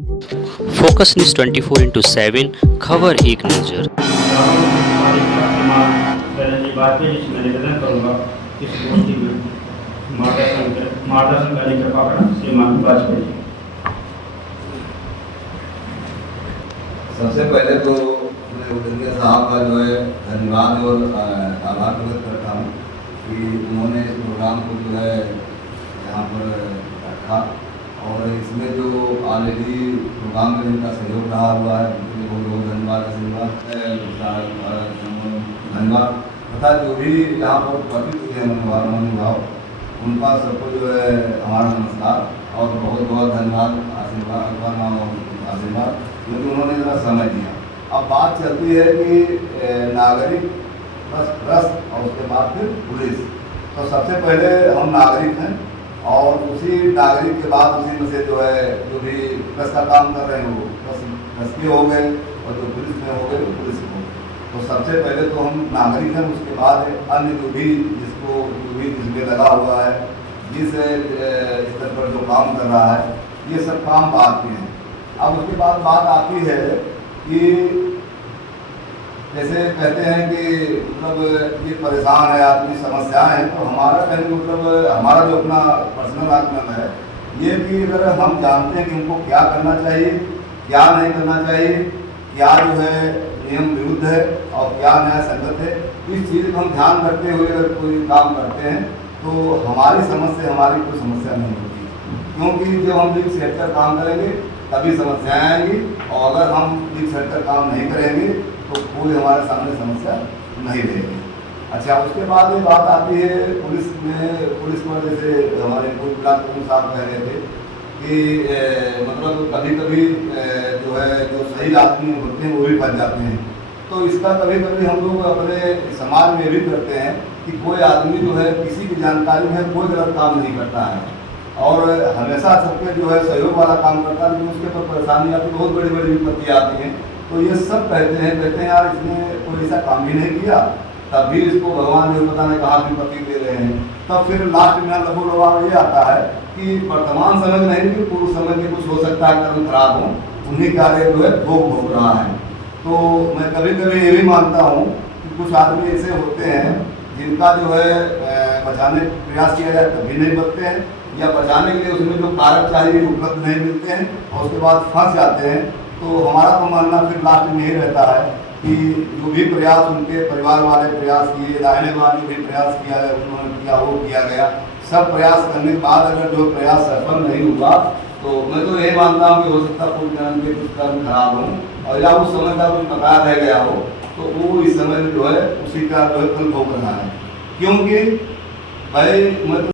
Focus news 24/7 खबर एक नज़र। वाजपेयी जी से मैं निवेदन करूँगा इस गोष्ठी में मार्गदर्शन करने की कृपा करें श्रीमान वाजपेयी जी। सबसे पहले तो मैं उदंगे साहब का जो है धन्यवाद और आभार प्रकट करता हूँ कि उन्होंने इस प्रोग्राम को जो है यहाँ पर रखा और इसमें जो ऑलरेडी प्रोग्राम में इनका सहयोग रहा हुआ है उनके बहुत बहुत धन्यवाद तथा जो भी यहाँ पर उपस्थित हुए हैं महानुभाव उनका सबको जो है हमारा नमस्कार और बहुत बहुत धन्यवाद आशीर्वाद क्योंकि उन्होंने ज़रा समय दिया। अब बात चलती है कि नागरिक बस ट्रस्ट और उसके बाद फिर पुलिस। तो सबसे पहले हम नागरिक हैं और उसी नागरिक के बाद उसी में से जो है जो भी प्रेस का काम कर रहे हैं वो प्रेस के हो गए और जो पुलिस में हो गए वो पुलिस में हो गए। तो सबसे पहले तो हम नागरिक हैं, उसके बाद अन्य जो भी जिसमें लगा हुआ है जिस स्तर पर जो काम कर रहा है ये सब काम बात के हैं। अब उसके बाद बात आती है कि जैसे कहते हैं कि मतलब ये परेशान है आदमी, समस्याएं हैं, तो हमारा कहने का मतलब हमारा जो अपना पर्सनल आत्मन है ये कि अगर हम जानते हैं कि हमको क्या करना चाहिए क्या नहीं करना चाहिए, क्या जो है नियम विरुद्ध है और क्या न्याय संगत है, इस चीज़ को हम ध्यान रखते हुए अगर कोई काम करते हैं तो हमारी समझ से हमारी कोई समस्या नहीं होती। क्योंकि जब हम लीक सेट कर काम करेंगे तभी समस्याएं आएंगी और अगर हम लीक सेट कर काम नहीं करेंगे तो कोई हमारे सामने समस्या नहीं रहेगी। अच्छा, उसके बाद ये बात आती है पुलिस पर जैसे हमारे कोई ब्लॉक साहब कह रहे थे कि मतलब कभी कभी जो है जो सही आदमी होते हैं वो भी फंस जाते हैं। तो इसका कभी कभी हम लोग अपने समाज में भी करते हैं कि कोई आदमी जो है किसी की जानकारी में कोई गलत काम नहीं करता है और हमेशा सबके जो है सहयोग वाला काम करता है, लेकिन उसके ऊपर परेशानी आती है, बहुत बड़ी बड़ी विपत्ति आती हैं। तो ये सब कहते हैं यार इसने कोई ऐसा काम भी नहीं किया तब भी इसको भगवान जो पता नहीं कहाँ विपत्ति दे रहे हैं। तब फिर लास्ट में लघु लवाब ये आता है कि वर्तमान समय में नहीं कि पूर्व समय में कुछ हो सकता है कर्म खराब हो, उन्हीं कार्य जो है भोग रहा है। तो मैं कभी कभी ये भी मानता हूँ कि कुछ आदमी ऐसे होते हैं जिनका जो है बचाने का प्रयास किया जाए तभी नहीं बचते हैं या बचाने के लिए उसमें जो कारक चाहिए उपलब्ध नहीं मिलते हैं और उसके बाद फंस जाते हैं। तो हमारा तो मानना फिर लास्ट में यही रहता है कि जो भी प्रयास उनके परिवार वाले प्रयास किए, दाहिने बार जो भी प्रयास किया है उन्होंने किया वो किया गया, सब प्रयास करने के बाद अगर जो प्रयास सफल नहीं हुआ तो मैं तो यही मानता हूँ कि हो सकता है पूर्ण जन्म के कुछ कर्म खराब हो और या उस समय का कुछ बकाया रह गया हो तो वो इस समय जो है उसी का जो है फल भोग रहा है। क्योंकि भाई मैं